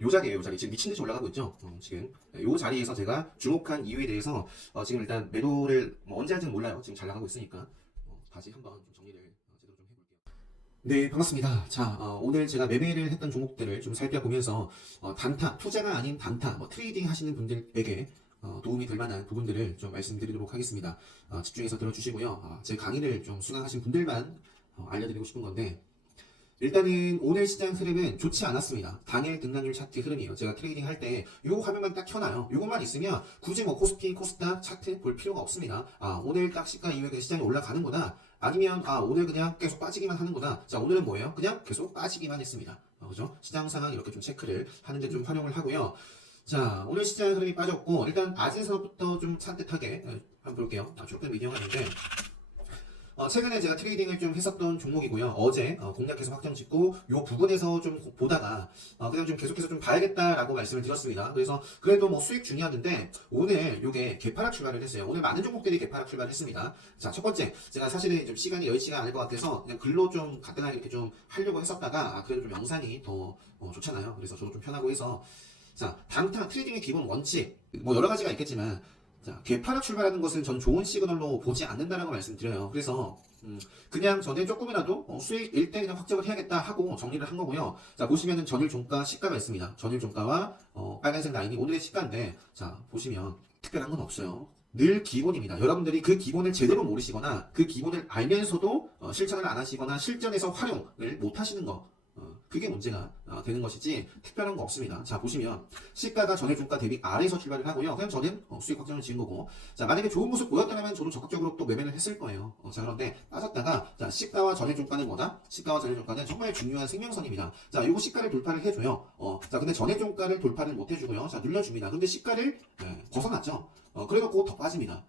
요 자리에요, 요 자리. 지금 미친듯이 올라가고 있죠. 지금 요 자리에서 제가 주목한 이유에 대해서 지금 일단 매도를 뭐 언제 할지는 몰라요. 지금 잘 나가고 있으니까 다시 한번 좀 정리를 제대로 좀 해볼게요. 네, 반갑습니다. 자, 오늘 제가 매매를 했던 종목들을 좀 살펴보면서 단타, 투자가 아닌 단타, 뭐 트레이딩 하시는 분들에게 도움이 될 만한 부분들을 좀 말씀드리도록 하겠습니다. 집중해서 들어주시고요. 제 강의를 좀 수강하신 분들만 알려드리고 싶은 건데, 일단은 오늘 시장 흐름은 좋지 않았습니다. 당일 등락률 차트 흐름이에요. 제가 트레이딩 할 때 이 화면만 딱 켜놔요. 이것만 있으면 굳이 뭐 코스피, 코스닥 차트 볼 필요가 없습니다. 오늘 딱 시가 이후에 시장이 올라가는구나. 아니면 오늘 그냥 계속 빠지기만 하는구나. 자, 오늘은 뭐예요? 그냥 계속 빠지기만 했습니다. 그죠? 시장 상황 이렇게 좀 체크를 하는데 좀 활용을 하고요. 자, 오늘 시장 흐름이 빠졌고 일단 아직서부터 좀 산뜻하게 한번 볼게요. 초점 미디어가 있는데 최근에 제가 트레이딩을 좀 했었던 종목이고요. 어제 공략해서 확정 짓고 요 부분에서 좀 보다가 그냥 좀 계속해서 좀 봐야겠다라고 말씀을 드렸습니다. 그래서 그래도 뭐 수익 중요하던데 오늘 요게 개파락 출발을 했어요. 오늘 많은 종목들이 개파락 출발을 했습니다. 자, 첫 번째 제가 사실은 좀 시간이 여의치가 않을 것 같아서 그냥 글로 좀 간단하게 이렇게 좀 하려고 했었다가 그래도 좀 영상이 더 좋잖아요. 그래서 저도 좀 편하고 해서 자, 단타 트레이딩의 기본 원칙 뭐 여러 가지가 있겠지만 자, 개파락 출발하는 것은 전 좋은 시그널로 보지 않는다라고 말씀드려요. 그래서 그냥 전에 조금이라도 수익일 때 그냥 확정을 해야겠다 하고 정리를 한 거고요. 자, 보시면은 전일 종가 시가가 있습니다. 전일 종가와 빨간색 라인이 오늘의 시가인데 자, 보시면 특별한 건 없어요. 늘 기본입니다. 여러분들이 그 기본을 제대로 모르시거나 그 기본을 알면서도 실천을 안 하시거나 실전에서 활용을 못 하시는 거. 그게 문제가 되는 것이지 특별한 거 없습니다. 자, 보시면 시가가 전일 종가 대비 아래에서 출발을 하고요. 그냥 저는 수익 확정을 지은 거고 자, 만약에 좋은 모습 보였다면 저도 적극적으로 또 매매를 했을 거예요. 자, 그런데 빠졌다가 자, 시가와 전일 종가는 뭐다? 시가와 전일 종가는 정말 중요한 생명선입니다. 자, 요거 시가를 돌파를 해줘요. 자, 근데 전일 종가를 돌파를 못 해주고요. 자, 눌러줍니다. 근데 시가를 벗어났죠. 그래놓고 더 빠집니다.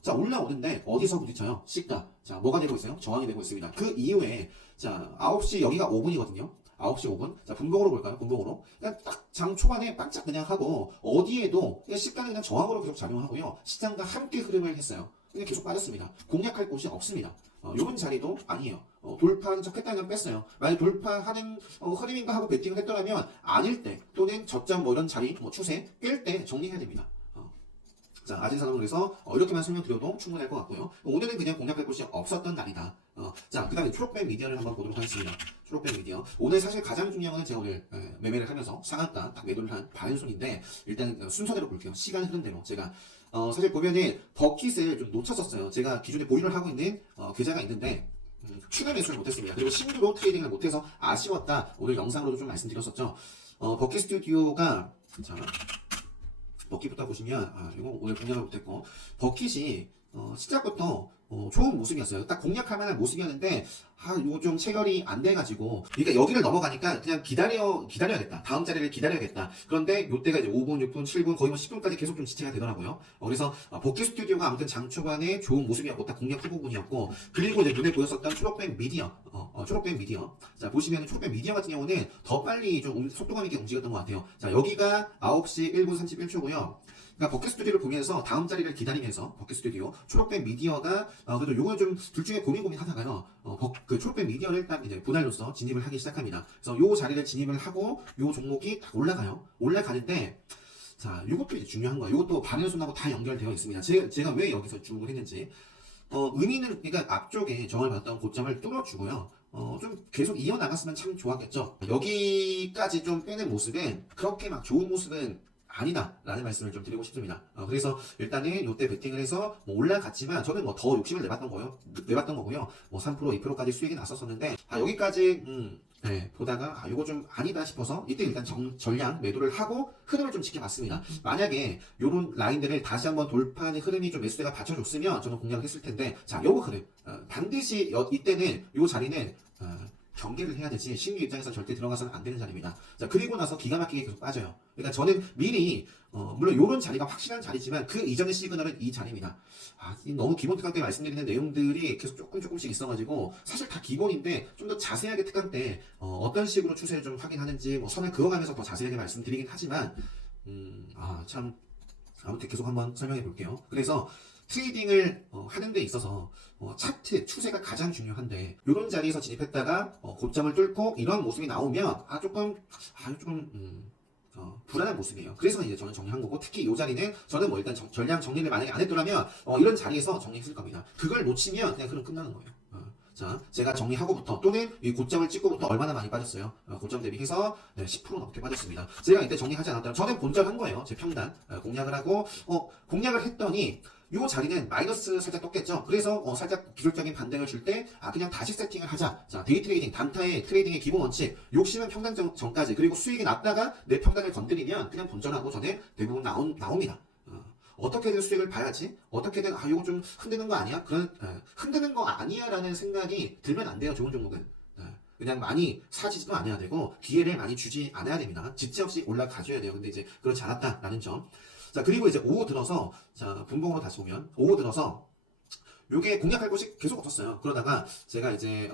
자, 올라오는데 어디서 부딪혀요? 시가. 자, 뭐가 되고 있어요? 저항이 되고 있습니다. 그 이후에 자, 9시 여기가 5분이거든요. 9시 5분. 자, 분봉으로 볼까요? 분봉으로. 그냥 딱 장 초반에 반짝 그냥 하고 어디에도 그냥 시가는 그냥 저항으로 계속 작용하고요. 시장과 함께 흐름을 했어요. 그냥 계속 빠졌습니다. 공략할 곳이 없습니다. 요런 자리도 아니에요. 돌파한 척 했다는 건 뺐어요. 만약 돌파하는 흐름인가 하고 베팅을 했더라면 아닐 때 또는 저점 뭐 이런 자리 뭐 추세 깰 때 정리해야 됩니다. 자, 아진산업을 그래서 이렇게만 설명드려도 충분할 것 같고요. 오늘은 그냥 공략할 곳이 없었던 날이다. 자, 그 다음에 초록뱀 미디어를 한번 보도록 하겠습니다. 초록뱀 미디어. 오늘 사실 가장 중요한 건 제가 오늘 매매를 하면서 상한가 딱 매도를 한 바른손인데 일단 순서대로 볼게요. 시간 흐름대로. 제가 사실 보면은 버킷을 좀 놓쳤었어요. 제가 기존에 보유를 하고 있는 계좌가 있는데 추가 매수를 못했습니다. 그리고 신규로 트레이딩을 못해서 아쉬웠다. 오늘 영상으로도 좀 말씀드렸었죠. 버킷 스튜디오가 자, 버킷부터 보시면 이거 오늘 공략을 못했고 버킷이 시작부터 좋은 모습이었어요. 딱 공략할 만한 모습이었는데 이거 좀 체결이 안 돼가지고 그러니까 여기를 넘어가니까 그냥 기다려야겠다. 다음 자리를 기다려야겠다. 그런데 요때가 이제 5분, 6분, 7분 거의 뭐 10분까지 계속 좀 지체가 되더라고요. 그래서 버킷 스튜디오가 아무튼 장 초반에 좋은 모습이었고 딱 공략 후보군이었고 그리고 이제 눈에 보였었던 초록뱀 미디어 초록뱀 미디어 자 보시면 초록뱀 미디어 같은 경우는 더 빨리 좀 속도감 있게 움직였던 것 같아요. 자 여기가 9시 1분 31초고요. 그러니까 버킷 스튜디오를 보면서 다음 자리를 기다리면서 버킷 스튜디오 초록뱀 미디어가 그래도 요거는 좀 둘 중에 고민하다가요 그 초록뱀 미디어를 딱 이제 분할로서 진입을 하기 시작합니다. 그래서 요 자리를 진입을 하고 요 종목이 딱 올라가는데 자 요것도 이제 중요한 거예요. 요것도 반연순하고 다 연결되어 있습니다. 제가 왜 여기서 주목을 했는지 의미는 그러니까 앞쪽에 정을 봤던 고점을 뚫어주고요. 좀 계속 이어나갔으면 참 좋았겠죠. 여기까지 좀 빼는 모습은 그렇게 막 좋은 모습은 아니다 라는 말씀을 좀 드리고 싶습니다. 그래서 일단은 요때 베팅을 해서 뭐 올라갔지만 저는 뭐 더 욕심을 내봤던 거고요. 뭐 3% 2%까지 수익이 났었었는데 여기까지 네, 보다가 요거 좀 아니다 싶어서 이때 일단 전량 매도를 하고 흐름을 좀 지켜봤습니다. 만약에 요런 라인들을 다시 한번 돌파하는 흐름이 좀 매수세가 받쳐줬으면 저는 공략을 했을 텐데 자 요거 흐름 반드시 이때는 요 자리는 경계를 해야 되지 신규 입장에서 절대 들어가서는 안 되는 자리입니다. 자 그리고 나서 기가 막히게 계속 빠져요. 그러니까 저는 미리 물론 요런 자리가 확실한 자리지만 그 이전의 시그널은 이 자리입니다. 너무 기본 특강 때 말씀드리는 내용들이 계속 조금씩 있어가지고 사실 다 기본인데 좀 더 자세하게 특강 때 어떤 식으로 추세를 좀 확인하는지 뭐 선을 그어가면서 더 자세하게 말씀드리긴 하지만 참 아무튼 계속 한번 설명해 볼게요. 그래서 트레이딩을 하는 데 있어서 차트 추세가 가장 중요한데 이런 자리에서 진입했다가 고점을 뚫고 이런 모습이 나오면 조금 불안한 모습이에요. 그래서 이제 저는 정리한 거고, 특히 이 자리는 저는 뭐 일단 전량 정리를 만약에 안 했더라면 이런 자리에서 정리했을 겁니다. 그걸 놓치면 그냥 그럼 끝나는 거예요. 자, 제가 정리하고부터 또는 이 고점을 찍고부터 얼마나 많이 빠졌어요. 고점 대비해서 10% 넘게 빠졌습니다. 제가 이때 정리하지 않았다면 저는 본전한 거예요. 제 평단 공략을 하고 공략을 했더니 요 자리는 마이너스 살짝 떴겠죠. 그래서 살짝 기술적인 반등을 줄 때 그냥 다시 세팅을 하자. 자, 데이 트레이딩, 단타의 트레이딩의 기본 원칙, 욕심은 평단 전까지, 그리고 수익이 났다가 내 평단을 건드리면 그냥 본전하고 전에 대부분 나옵니다. 어떻게든 수익을 봐야지. 어떻게든 이거 좀 흔드는 거 아니야? 그런 흔드는 거 아니야라는 생각이 들면 안 돼요. 좋은 종목은. 그냥 많이 사지도 않아야 되고 기회를 많이 주지 않아야 됩니다. 집지 없이 올라가줘야 돼요. 근데 이제 그렇지 않았다라는 점. 자, 그리고 이제 오후 들어서, 자, 분봉으로 다시 보면, 오후 들어서, 요게 공략할 곳이 계속 없었어요. 그러다가 제가 이제,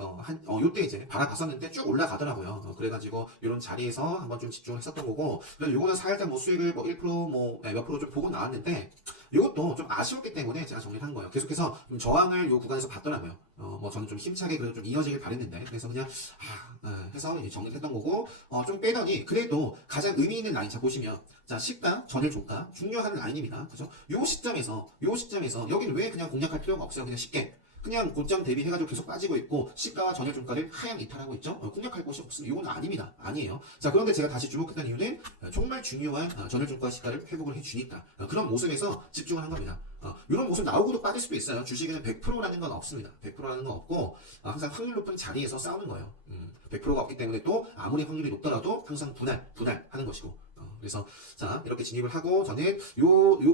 요때 이제 바라봤었는데 쭉 올라가더라고요. 그래가지고, 이런 자리에서 한번 좀 집중을 했었던 거고, 그래서 요거는 살짝 뭐 수익을 뭐 1%, 몇 프로 좀 보고 나왔는데, 이것도 좀 아쉬웠기 때문에 제가 정리를 한 거예요. 계속해서 좀 저항을 요 구간에서 받더라고요. 저는 좀 힘차게 그래도 좀 이어지길 바랬는데, 그래서 그냥, 해서 이제 정리를 했던 거고, 좀 빼더니, 그래도 가장 의미 있는 라인, 자, 보시면, 자, 시가, 전일 종가, 중요한 라인입니다. 그죠? 요 시점에서, 여기는 왜 그냥 공략할 필요가 없어요. 그냥 쉽게. 그냥 고점 대비해가지고 계속 빠지고 있고, 시가와 전일 종가를 하향 이탈하고 있죠? 공략할 곳이 없으면 이건 아닙니다. 아니에요. 자, 그런데 제가 다시 주목했던 이유는 정말 중요한 전일 종가 시가를 회복을 해주니까. 그런 모습에서 집중을 한 겁니다. 이런 모습 나오고도 빠질 수도 있어요. 주식에는 100%라는 건 없습니다. 100%라는 건 없고, 항상 확률 높은 자리에서 싸우는 거예요. 100%가 없기 때문에 또 아무리 확률이 높더라도 항상 분할하는 것이고. 그래서 자, 이렇게 진입을 하고 저는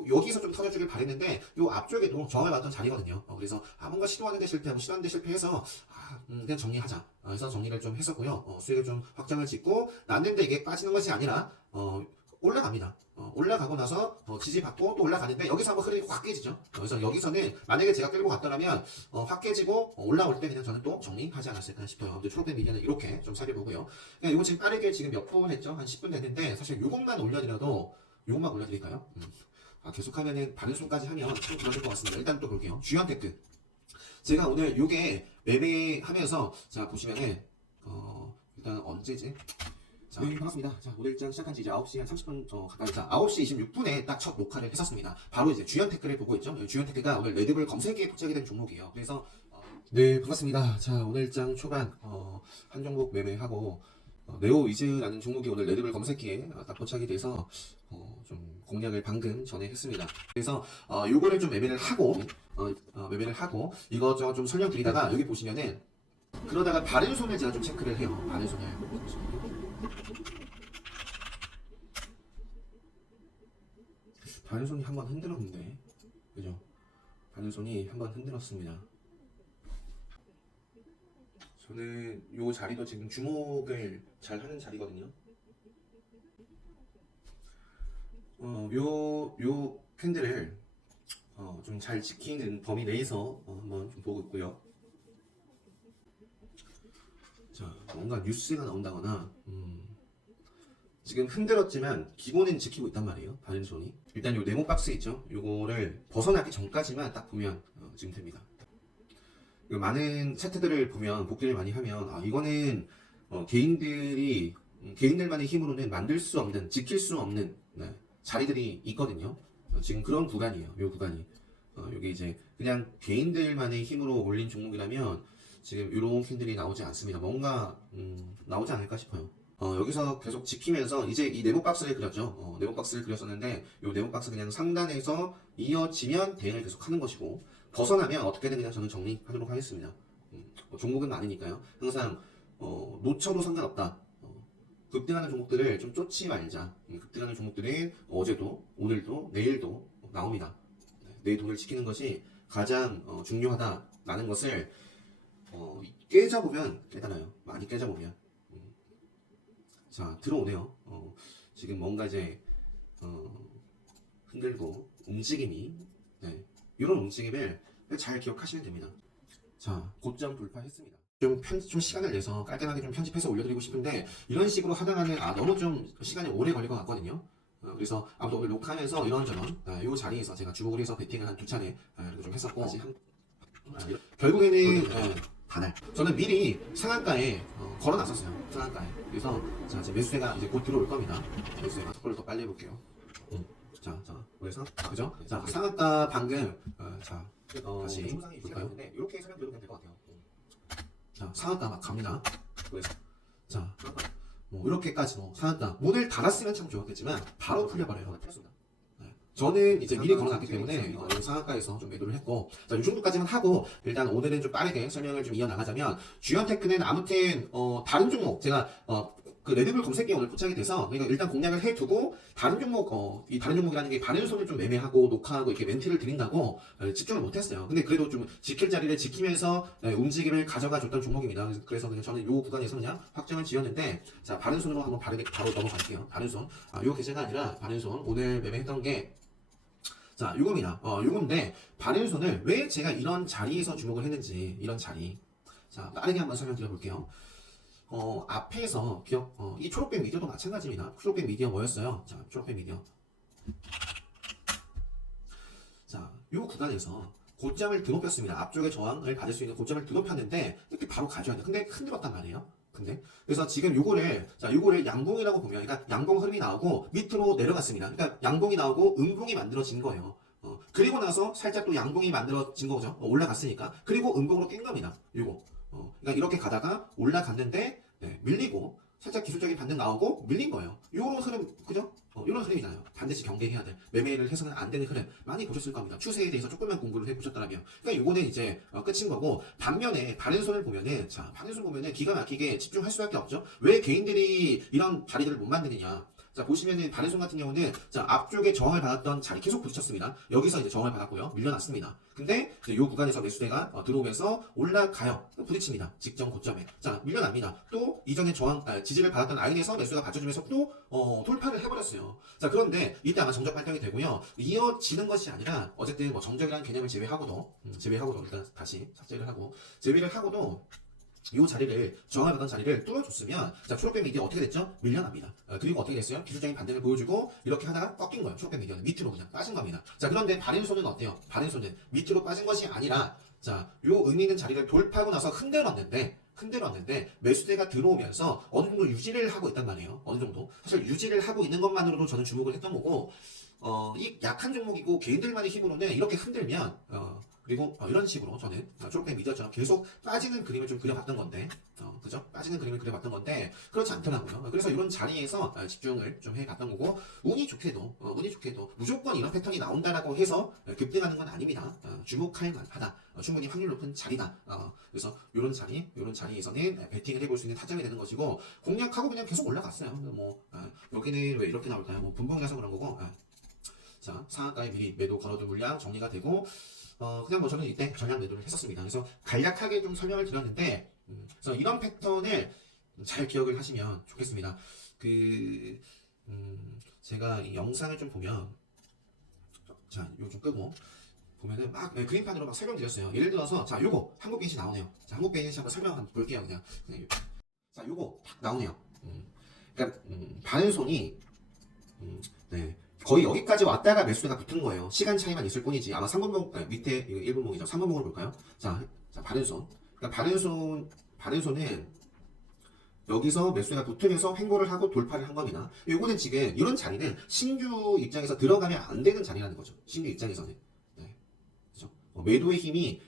여기서 좀 터져주길 바랬는데 요 앞쪽에도 저항을 받던 자리거든요. 그래서 뭔가 시도하는데 실패하고 시도하는데 실패해서 그냥 정리하자. 그래서 정리를 좀 했었고요. 수익을 좀 확장을 짓고 났는데 이게 빠지는 것이 아니라 올라갑니다. 올라가고 나서 지지받고 또 올라가는데 여기서 한번 흐름이 확 깨지죠. 그래서 여기서는 만약에 제가 끌고 갔더라면 확 깨지고 올라올 때 그냥 저는 또 정리하지 않았을까 싶어요. 근데 초록된 미디어는 이렇게 좀 살펴보고요. 그냥 이거 지금 빠르게 지금 몇 분 했죠? 한 10분 됐는데 사실 요것만 올려드려도 요것만 올려드릴까요? 계속하면은 반응손까지 하면 참 좋아질 것 같습니다. 일단 또 볼게요. 주요 테크. 제가 오늘 요게 매매하면서 자 보시면은 일단 언제지? 자, 네, 반갑습니다. 자, 오늘 일정 시작한 지 이제 9시 한 30분 가까이, 자, 9시 26분에 딱 첫 녹화를 했었습니다. 바로 이제 주연 테크를 보고 있죠. 주연 테크가 오늘 레드불 검색기에 포착이 된 종목이에요. 그래서, 네, 반갑습니다. 자, 오늘 일정 초반, 한 종목 매매하고, 네오 위즈라는 종목이 오늘 레드불 검색기에 딱 포착이 돼서, 좀 공략을 방금 전에 했습니다. 그래서, 요거를 좀 매매를 하고, 이것저것 좀 설명드리다가, 여기 보시면은, 그러다가 바른 손을 제가 좀 체크를 해요. 바른 손을. 바른손이 한번 흔들었는데, 그죠? 바른손이 한번 흔들었습니다. 저는 요 자리도 지금 주목을 잘 하는 자리거든요. 요 캔들을 좀 잘 지키는 범위 내에서 한번 좀 보고 있고요. 자, 뭔가 뉴스가 나온다거나, 지금 흔들었지만 기본은 지키고 있단 말이에요. 바른손이. 일단 요 네모 박스 있죠. 요거를 벗어나기 전까지만 딱 보면 지금 됩니다. 많은 차트들을 보면 복귀를 많이 하면 이거는 개인들만의 힘으로는 만들 수 없는, 지킬 수 없는 자리들이 있거든요. 지금 그런 구간이에요. 요 구간이. 여기 이제 그냥 개인들만의 힘으로 올린 종목이라면 지금 이런 캔들이 나오지 않습니다. 뭔가 나오지 않을까 싶어요. 여기서 계속 지키면서 이제 이 네모 박스를 그렸죠. 네모 박스를 그렸었는데 이 네모 박스 그냥 상단에서 이어지면 대응을 계속 하는 것이고 벗어나면 어떻게든 그냥 저는 정리하도록 하겠습니다. 종목은 많으니까요. 항상 놓쳐도 상관없다. 급등하는 종목들을 좀 쫓지 말자. 급등하는 종목들은 어제도 오늘도 내일도 나옵니다. 내 돈을 지키는 것이 가장 중요하다라는 것을 깨져보면 깨달아요. 많이 깨져보면. 자, 들어오네요. 지금 뭔가 이제 흔들고 움직임이 이런 움직임을 잘 기억하시면 됩니다. 자, 고점 돌파했습니다. 좀 시간을 내서 깔끔하게 좀 편집해서 올려드리고 싶은데 이런 식으로 하다가는 너무 좀 시간이 오래 걸릴 것 같거든요. 그래서 아무튼 오늘 녹화하면서 이런저런 이 자리에서 제가 주목을 해서 베팅을 한 2차례 이렇게 좀 했었고 결국에는 다날. 저는 미리 상한가에 걸어놨었어요. 상한가에. 그래서 자, 이제 매수세가 이제 곧 들어올 겁니다. 매수세가 속도를 더 빨리 해볼게요. 자, 그래서 그죠? 자, 상한가 방금 다시 볼까요? 이렇게 설명드리면 될 것 같아요. 자, 상한가 막 갑니다. 그래서 자, 뭐 이렇게까지 상한가 문을 닫았으면 참 좋았겠지만 바로 풀려버려요. 네. 저는 이제 미리 걸어놨기 때문에 상한가에서 좀 매도를 했고, 자, 이 정도까지만 하고 일단 오늘은 좀 빠르게 설명을 좀 이어나가자면, 주연테크는 아무튼 다른 종목 제가 그 레드불 검색기에 오늘 포착이 돼서 그러니까 일단 공략을 해두고 다른 종목 이 다른 종목이라는 게 바른손을 좀 매매하고 녹화하고 이렇게 멘트를 드린다고 집중을 못했어요. 근데 그래도 좀 지킬 자리를 지키면서 움직임을 가져가 줬던 종목입니다. 그래서 그냥 저는 요 구간에서 그냥 확정을 지었는데, 자, 바른손으로 한번 바로 넘어갈게요. 바른손, 요 계좌가 아니라 바른손 오늘 매매했던 게, 자, 요겁니다. 요건데 바른손을 왜 제가 이런 자리에서 주목을 했는지, 이런 자리, 자, 빠르게 한번 설명드려볼게요. 앞에서 이 초록빛 미디어도 마찬가지입니다. 초록빛 미디어 뭐였어요? 자, 초록빛 미디어. 자, 요 구간에서 고점을 드높였습니다. 앞쪽에 저항을 받을 수 있는 고점을 드높였는데 이렇게 바로 가져야 돼. 근데 흔들었단 말이에요. 그래서 지금 요거를 양봉이라고 보면, 그러니까 양봉 흐름이 나오고 밑으로 내려갔습니다. 그러니까 양봉이 나오고 음봉이 만들어진 거예요. 그리고 나서 살짝 또 양봉이 만들어진 거죠. 올라갔으니까. 그리고 음봉으로 깬 겁니다. 그러니까 이렇게 가다가 올라갔는데, 밀리고 살짝 기술적인 반등 나오고 밀린 거예요. 요런 흐름, 그죠? 요런 흐름이잖아요. 반드시 경계해야 될, 매매를 해서는 안 되는 흐름 많이 보셨을 겁니다. 추세에 대해서 조금만 공부를 해보셨더라면. 그러니까 요거는 이제 끝인 거고, 반면에 바른손을 보면은, 자, 바른손 보면은 기가 막히게 집중할 수밖에 없죠. 왜 개인들이 이런 자리들을 못 만드느냐? 자, 보시면은 바른손 같은 경우는, 자, 앞쪽에 저항을 받았던 자리 계속 부딪혔습니다. 여기서 이제 저항을 받았고요. 밀려났습니다. 근데 이제 요 구간에서 매수대가 들어오면서 올라가요. 부딪힙니다. 직전 고점에. 자, 밀려납니다. 또 이전에 지지를 받았던 라인에서 매수가 받쳐주면서 또 돌파를 해버렸어요. 자, 그런데 이때 아마 정적 발동이 되고요. 이어지는 것이 아니라 어쨌든 뭐 정적이라는 개념을 제외하고도 일단 다시 삭제를 하고, 제외를 하고도 이 자리를, 저항하던 자리를 뚫어줬으면, 자, 초록뱀 미디어 어떻게 됐죠? 밀려납니다. 그리고 어떻게 됐어요? 기술적인 반등을 보여주고 이렇게 하다가 꺾인 거예요. 초록뱀 미디어는 밑으로 그냥 빠진 겁니다. 자, 그런데 바른손은 어때요? 바른손은 밑으로 빠진 것이 아니라, 자, 요 의미 있는 자리를 돌파하고 나서 흔들었는데 매수대가 들어오면서 어느 정도 유지를 하고 있단 말이에요. 어느 정도. 사실 유지를 하고 있는 것만으로도 저는 주목을 했던 거고, 이 약한 종목이고 개인들만의 힘으로는 이렇게 흔들면, 그리고 이런 식으로 저는 초록색 미디어처럼 계속 빠지는 그림을 좀 그려봤던 건데, 그죠? 빠지는 그림을 그려봤던 건데 그렇지 않더라고요. 그래서 이런 자리에서 집중을 좀 해봤던 거고, 운이 좋게도 무조건 이런 패턴이 나온다라고 해서 급등하는 건 아닙니다. 주목할 만하다. 충분히 확률 높은 자리다. 그래서 이런 자리에서는 베팅을 해볼 수 있는 타점이 되는 것이고, 공략하고 그냥 계속 올라갔어요. 여기는 왜 이렇게 나올까요? 분봉이 나서 그런 거고. 자, 상한가에 미리 매도 걸어둔 물량 정리가 되고, 그냥 저는 이때 전량 매도를 했었습니다. 그래서 간략하게 좀 설명을 드렸는데, 그래서 이런 패턴을 잘 기억을 하시면 좋겠습니다. 제가 이 영상을 좀 보면, 자, 이거 좀 끄고, 보면은 그림판으로 막 설명드렸어요. 예를 들어서, 자, 요거, 한국벤시 나오네요. 자, 한국벤시 한번 설명 한번 볼게요. 그냥. 자, 요거 딱 나오네요. 그러니까, 바른손이, 네. 거의 여기까지 왔다가 매수가 붙은 거예요. 시간 차이만 있을 뿐이지. 아마 3분봉, 밑에 이거 1분봉이죠. 3분봉을 볼까요? 자, 바른손. 그러니까 바른손은 여기서 매수가 붙으면서 횡보를 하고 돌파를 한 겁니다. 요거는 지금 이런 자리는 신규 입장에서 들어가면 안 되는 자리라는 거죠. 신규 입장에서는. 네. 그렇죠? 매도의 힘이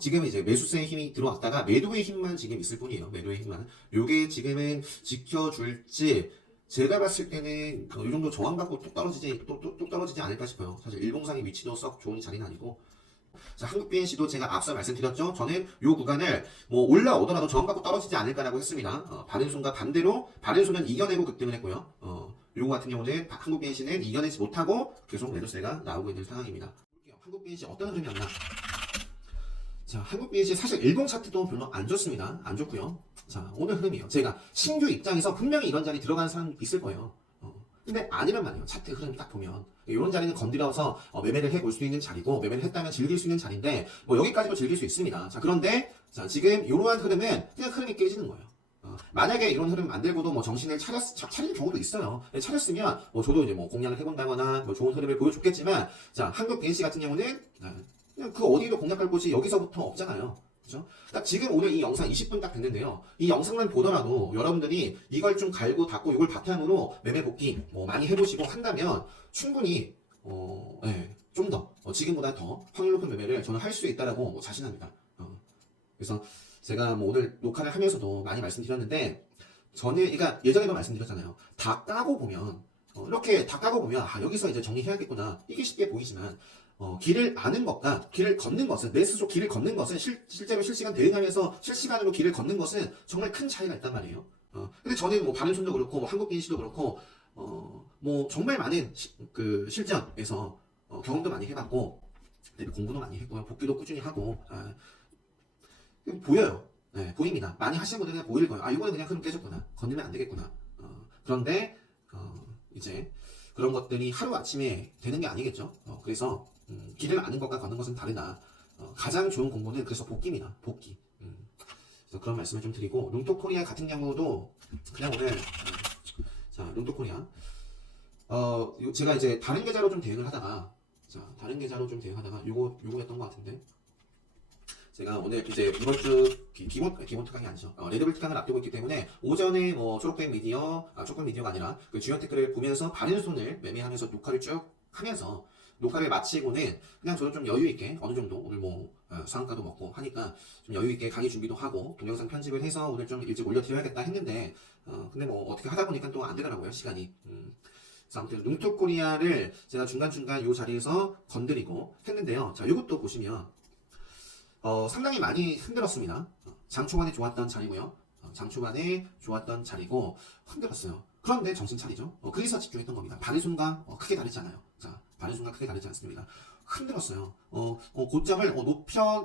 지금 이제 매수세의 힘이 들어왔다가 매도의 힘만 지금 있을 뿐이에요. 매도의 힘만. 요게 지금은 지켜줄지, 제가 봤을 때는 이 정도 저항받고 뚝 떨어지지 않을까 싶어요. 사실 일봉상의 위치도 썩 좋은 자리는 아니고. 자, 한국BNC도 제가 앞서 말씀드렸죠. 저는 요 구간을 뭐 올라오더라도 저항받고 떨어지지 않을까라고 했습니다. 바른손과 반대로 바른손은 이겨내고 급등을 했고요. 요거 같은 경우는 한국BNC는 이겨내지 못하고 계속 매도세가 나오고 있는 상황입니다. 한국BNC 어떤 흐름이었나? 자, 한국BNC 사실 일봉 차트도 별로 안 좋습니다. 안 좋고요. 자, 오늘 흐름이에요. 제가 신규 입장에서 분명히 이런 자리 들어가는 사람 있을 거예요. 근데 아니란 말이에요. 차트 흐름 딱 보면. 이런 자리는 건드려서 매매를 해볼 수 있는 자리고, 매매를 했다면 즐길 수 있는 자리인데, 뭐 여기까지도 즐길 수 있습니다. 자, 그런데, 자, 지금 이러한 흐름은 그냥 흐름이 깨지는 거예요. 만약에 이런 흐름 만들고도 뭐 정신을 차리는 경우도 있어요. 차렸으면, 저도 이제 공략을 해본다거나, 좋은 흐름을 보여줬겠지만, 자, 한국 BNC 같은 경우는, 그냥 그 어디도 공략할 곳이 여기서부터 없잖아요. 그죠? 딱 지금 오늘 이 영상 20분 딱 됐는데요. 이 영상만 보더라도 여러분들이 이걸 좀 갈고 닦고 이걸 바탕으로 매매 복귀 뭐 많이 해보시고 한다면 충분히 좀 더 지금보다 더 확률 높은 매매를 저는 할 수 있다라고 뭐 자신합니다. 그래서 제가 뭐 오늘 녹화를 하면서도 많이 말씀드렸는데 저는 그러니까 예전에도 말씀드렸잖아요. 다 까고 보면 이렇게 다 까고 보면 여기서 이제 정리해야겠구나 이게 쉽게 보이지만 길을 아는 것과 길을 걷는 것은 내 스스로 길을 걷는 것은 실제로 실시간 대응하면서 실시간으로 길을 걷는 것은 정말 큰 차이가 있단 말이에요. 근데 저는 뭐 바른손도 그렇고 뭐 한국인시도 그렇고 뭐 정말 많은 그 실전에서 경험도 많이 해봤고 공부도 많이 했고요. 복귀도 꾸준히 하고 보여요. 네, 보입니다. 많이 하시는 분들은 그냥 보일 거예요. 이거는 그냥 흐름 깨졌구나. 건들면 안 되겠구나. 그런데 이제 그런 것들이 하루아침에 되는 게 아니겠죠. 그래서 길을 아는 것과 걷는 것은 다르다. 가장 좋은 공부는 그래서 복귀입니다. 복귀. 그래서 그런 말씀을 좀 드리고 룽토코리아 같은 경우도 그냥 오늘 자 룽토코리아 제가 이제 다른 계좌로 좀 대응을 하다가 요거였던 것 같은데 제가 오늘 이제 이번 주 기본 특강이 아니죠. 레드불 특강을 앞두고 있기 때문에 오전에 뭐 초록백 미디어가 아니라 그 주요 댓글을 보면서 바른 손을 매매하면서 녹화를 쭉 하면서 녹화를 마치고는 그냥 저는 좀 여유 있게 어느 정도 오늘 뭐 상한가도 먹고 하니까 좀 여유 있게 강의 준비도 하고 동영상 편집을 해서 오늘 좀 일찍 올려드려야겠다 했는데 근데 뭐 어떻게 하다 보니까 또 안 되더라고요 시간이. 그래서 아무튼 룽토코리아를 제가 중간중간 요 자리에서 건드리고 했는데요. 자, 요것도 보시면 상당히 많이 흔들었습니다. 장 초반에 좋았던 자리고요. 장 초반에 좋았던 자리고 흔들었어요. 그런데 정신 차리죠. 그래서 집중했던 겁니다. 바른 손과 크게 다르지 않아요. 자, 바른 손과 크게 다르지 않습니다. 흔들었어요. 고점을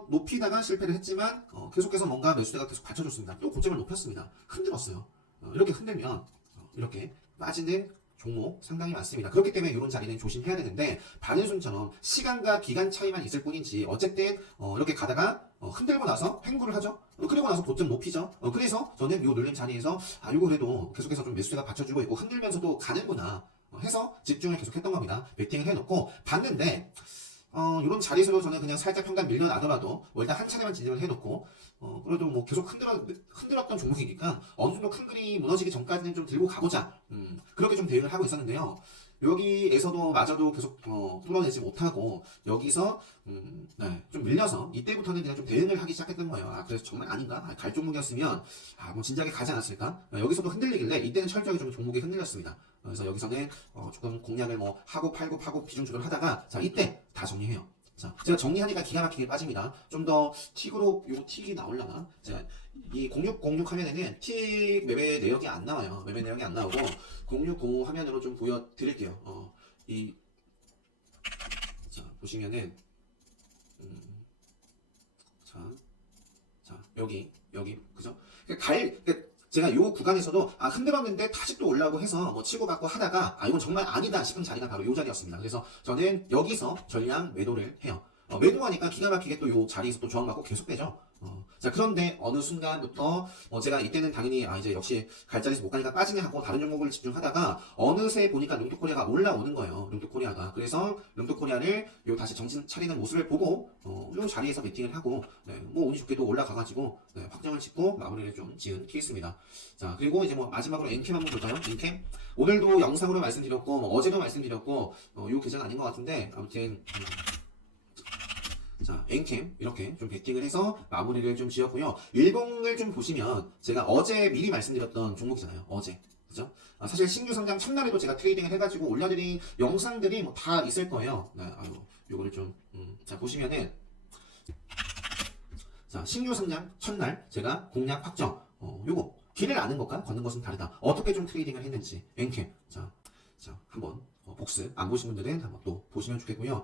높이다가 실패를 했지만 계속해서 뭔가 매수대가 계속 받쳐줬습니다. 또 고점을 높였습니다. 흔들었어요. 이렇게 흔들면 이렇게 빠지는 종목 상당히 많습니다. 그렇기 때문에 이런 자리는 조심해야 되는데 바른손처럼 시간과 기간 차이만 있을 뿐이지 어쨌든 이렇게 가다가 흔들고 나서 횡보를 하죠. 그리고 나서 고점 높이죠. 그래서 저는 이 눌림 자리에서 이거 그래도 계속해서 좀 매수가 받쳐주고 있고 흔들면서도 가는구나 해서 집중을 계속했던 겁니다. 베팅을 해놓고 봤는데 이런 자리에서도 저는 그냥 살짝 평단 밀려나더라도 일단 한 차례만 진입을 해놓고 그래도 뭐 계속 흔들었던 종목이니까 어느 정도 큰 그림이 무너지기 전까지는 좀 들고 가보자. 그렇게 좀 대응을 하고 있었는데요. 여기에서도 마저도 계속 뚫어내지 못하고 여기서 좀 밀려서 이때부터는 그냥 좀 대응을 하기 시작했던 거예요. 그래서 정말 아닌가? 갈 종목이었으면 뭐 진작에 가지 않았을까? 여기서도 흔들리길래 이때는 철저하게 좀 종목이 흔들렸습니다. 그래서 여기서는 조금 공략을 뭐 하고 팔고 파고 비중 조절을 하다가 자 이때 다 정리해요. 자, 제가 정리하니까 기가 막히게 빠집니다. 좀 더 틱으로 요 틱이 나올라나? 제가 이 0606 화면에는 틱 매매 내역이 안 나와요. 매매 내역이 안 나오고 0605 화면으로 좀 보여드릴게요. 자 보시면은 자 여기 그죠? 그러니까 제가 요 구간에서도 흔들었는데 다시 또 올라오고 해서 뭐 치고받고 하다가 이건 정말 아니다 싶은 자리가 바로 요 자리였습니다. 그래서 저는 여기서 전량 매도를 해요. 매도하니까 기가 막히게 또 요 자리에서 또 저항받고 계속 빼죠. 자 그런데 어느 순간부터 제가 이때는 당연히 이제 역시 갈 자리에서 못 가니까 빠지네 하고 다른 종목을 집중하다가 어느새 보니까 룽토코리아가 올라오는 거예요. 룽토코리아가. 그래서 룽토코리아를 요 다시 정신 차리는 모습을 보고 요 자리에서 베팅을 하고 뭐 운이 좋게도 올라가가지고 확정을 짓고 마무리를 좀 지은 케이스입니다. 자 그리고 이제 뭐 마지막으로 엔캠 한번 볼까요? 엔캠 오늘도 영상으로 말씀드렸고 어제도 말씀드렸고 요 계좌는 아닌 것 같은데 아무튼 자, 엔캠 이렇게 좀 베팅을 해서 마무리를 좀 지었고요. 일봉을 좀 보시면 제가 어제 미리 말씀드렸던 종목이잖아요. 어제. 그죠? 사실 신규 상장 첫날에도 제가 트레이딩을 해가지고 올려드린 영상들이 뭐 다 있을 거예요. 요거를 좀, 자, 보시면은, 자, 신규 상장 첫날 제가 공략 확정. 요거. 길을 아는 것과 걷는 것은 다르다. 어떻게 좀 트레이딩을 했는지. 엔캠. 자, 한번 복습. 안 보신 분들은 한번 또 보시면 좋겠고요.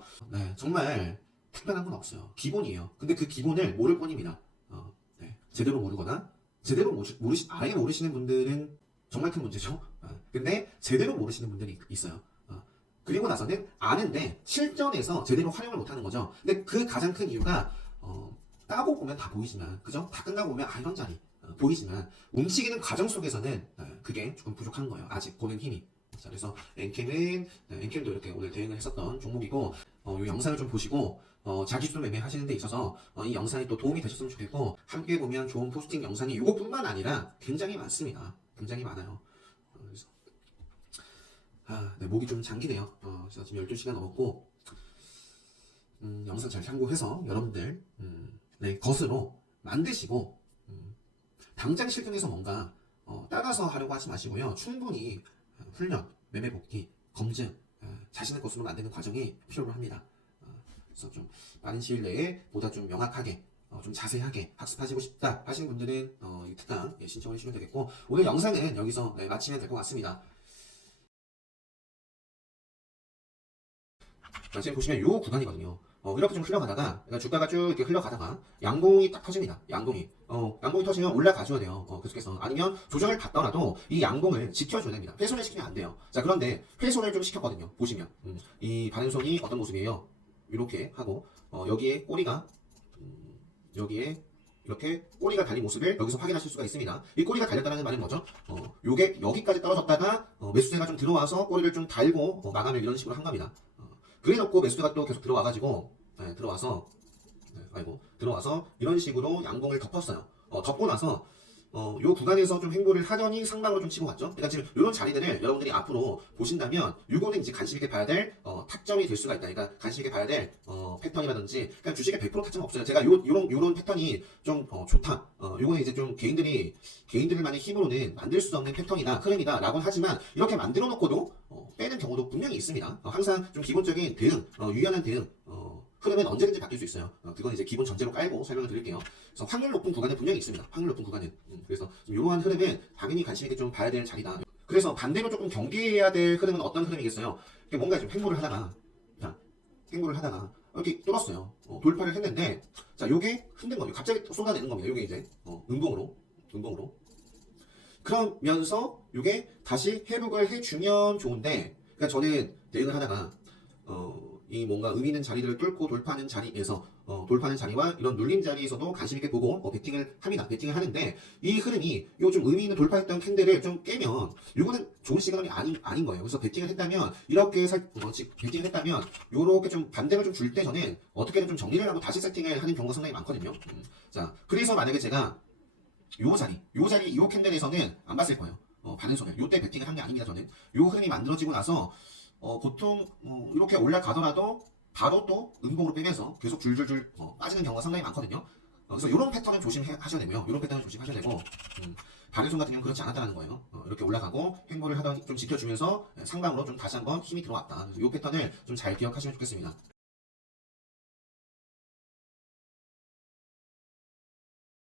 정말 특별한 건 없어요. 기본이에요. 근데 그 기본을 모를 뿐입니다. 제대로 모르거나 제대로 아예 모르시는 분들은 정말 큰 문제죠. 근데 제대로 모르시는 분들이 있어요. 그리고 나서는 아는데 실전에서 제대로 활용을 못하는 거죠. 근데 그 가장 큰 이유가 까고 보면 다 보이지만 그죠? 다 끝나고 보면 이런 자리 보이지만 움직이는 과정 속에서는 그게 조금 부족한 거예요. 아직 보는 힘이. 자, 그래서 엔캠도 이렇게 오늘 대응을 했었던 종목이고, 이 영상을 좀 보시고, 자기주도 매매 하시는 데 있어서 이 영상이 또 도움이 되셨으면 좋겠고, 함께 보면 좋은 포스팅 영상이 이것뿐만 아니라 굉장히 많습니다. 굉장히 많아요. 그래서 네, 목이 좀 잠기네요. 그래서 지금 12시간 넘었고, 영상 잘 참고해서 여러분들 네, 것으로 만드시고, 당장 실전에서 뭔가 따라서 하려고 하지 마시고요. 충분히 훈련, 매매 복귀, 검증, 자신의 것으로 만드는 과정이 필요로 합니다. 그래서 좀 빠른 시일 내에 보다 좀 명확하게, 좀 자세하게 학습하시고 싶다 하시는 분들은 이 특강 신청을 해주시면 되겠고, 오늘 영상은 여기서 네, 마치면 될 것 같습니다. 자, 지금 보시면 요 구간이거든요. 이렇게 좀 흘러가다가, 그러니까 주가가 쭉 이렇게 흘러가다가, 양봉이 딱 터집니다. 양봉이. 양봉이 터지면 올라가줘야 돼요. 계속해서. 아니면 조정을 받더라도 이 양봉을 지켜줘야 됩니다. 훼손을 시키면 안 돼요. 자, 그런데 훼손을 좀 시켰거든요. 보시면. 이 반응손이 어떤 모습이에요? 이렇게 하고, 여기에 꼬리가, 여기에 이렇게 꼬리가 달린 모습을 여기서 확인하실 수가 있습니다. 이 꼬리가 달렸다는 말은 뭐죠? 요게 여기까지 떨어졌다가 매수세가 좀 들어와서 꼬리를 좀 달고 마감을 이런 식으로 한 겁니다. 그래 놓고 매수세가 또 계속 들어와가지고 들어와서 이런 식으로 양봉을 덮었어요. 덮고 나서 요 구간에서 좀 행보를 하더니 상방으로 좀 치고 갔죠. 그러니까 지금 이런 자리들을 여러분들이 앞으로 보신다면 요거는 이제 관심 있게 봐야 될 타점이 될 수가 있다. 그러니까 관심 있게 봐야 될 패턴이라든지, 그러니까 주식에 100% 타점 없어요. 제가 요런 패턴이 좀 좋다. 요거는 이제 좀 개인들만의 힘으로는 만들 수 없는 패턴이다, 흐름이다라고 하지만 이렇게 만들어 놓고도 빼는 경우도 분명히 있습니다. 항상 좀 기본적인 대응, 유연한 대응, 흐름은 언제든지 바뀔 수 있어요. 그건 이제 기본 전제로 깔고 설명을 드릴게요. 그래서 확률 높은 구간은 분명히 있습니다. 확률 높은 구간은. 그래서 이러한 흐름은 당연히 관심 있게 좀 봐야 될 자리다. 그래서 반대로 조금 경계해야 될 흐름은 어떤 흐름이겠어요? 뭔가 좀 행보를 하다가 이렇게 뚫었어요. 돌파를 했는데, 자, 요게 흔든 거예요. 갑자기 쏟아내는 겁니다. 요게 이제 음봉으로. 그러면서 요게 다시 회복을 해주면 좋은데, 그러니까 저는 대응을 하다가 이 뭔가 의미 있는 자리들을 뚫고 돌파하는 자리에서 돌파하는 자리와 이런 눌림 자리에서도 관심 있게 보고 베팅을 합니다. 베팅을 하는데, 이 흐름이 요 좀 의미 있는 돌파했던 캔들을 좀 깨면 요거는 좋은 시그널이 아닌 거예요. 그래서 베팅을 했다면 베팅을 했다면 요렇게 좀 반등을 좀 줄 때 저는 어떻게든 좀 정리를 하고 다시 세팅을 하는 경우가 상당히 많거든요. 자, 그래서 만약에 제가 요 캔들에서는 안 봤을 거예요. 반응선을 요때 베팅을 한 게 아닙니다. 저는 요 흐름이 만들어지고 나서 보통 이렇게 올라가더라도 바로 또 음봉으로 빼면서 계속 줄줄줄 빠지는 경우가 상당히 많거든요. 그래서 이런 패턴은 조심하셔야 되고요. 이런 패턴은 조심하셔야 되고, 반응선 같은 경우는 그렇지 않았다는 거예요. 이렇게 올라가고 행보를 하더니 좀 지켜주면서 상방으로 좀 다시 한번 힘이 들어왔다. 이 패턴을 좀 잘 기억하시면 좋겠습니다.